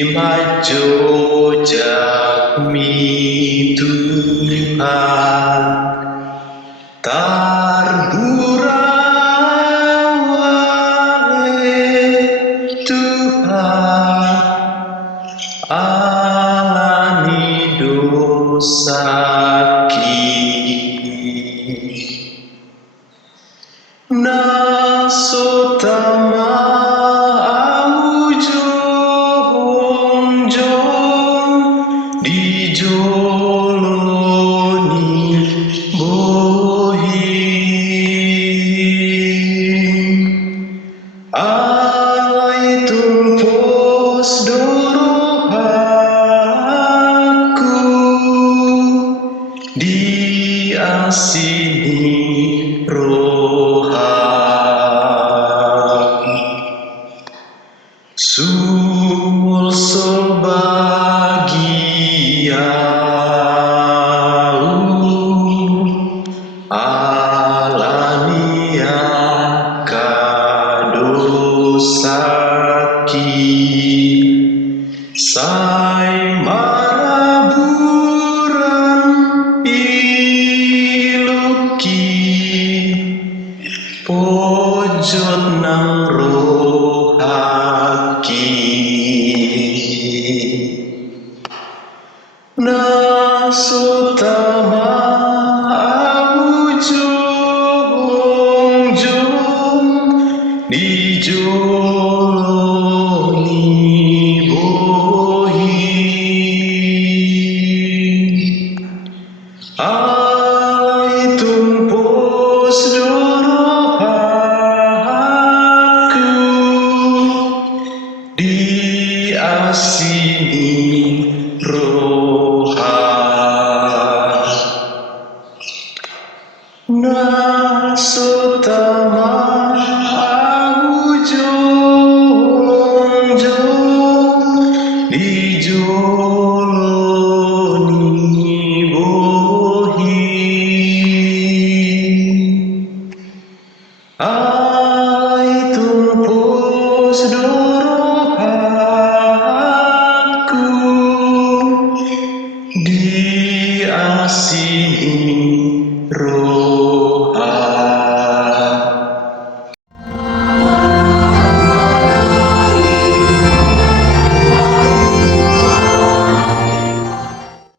majo jami Tuhan tergurau oleh Tuhan alani dosa nasotama dijoloni bohim alai tumpos dorohaku diasini rohani sul bagia alania kadosaki sai maraburan iluki pojot nang rohaki nasotama jong dijoloni bohim alai tumpos dorohaku diasini nasotama jong dijoloni bohim alai tumpos dorohaku diasini roh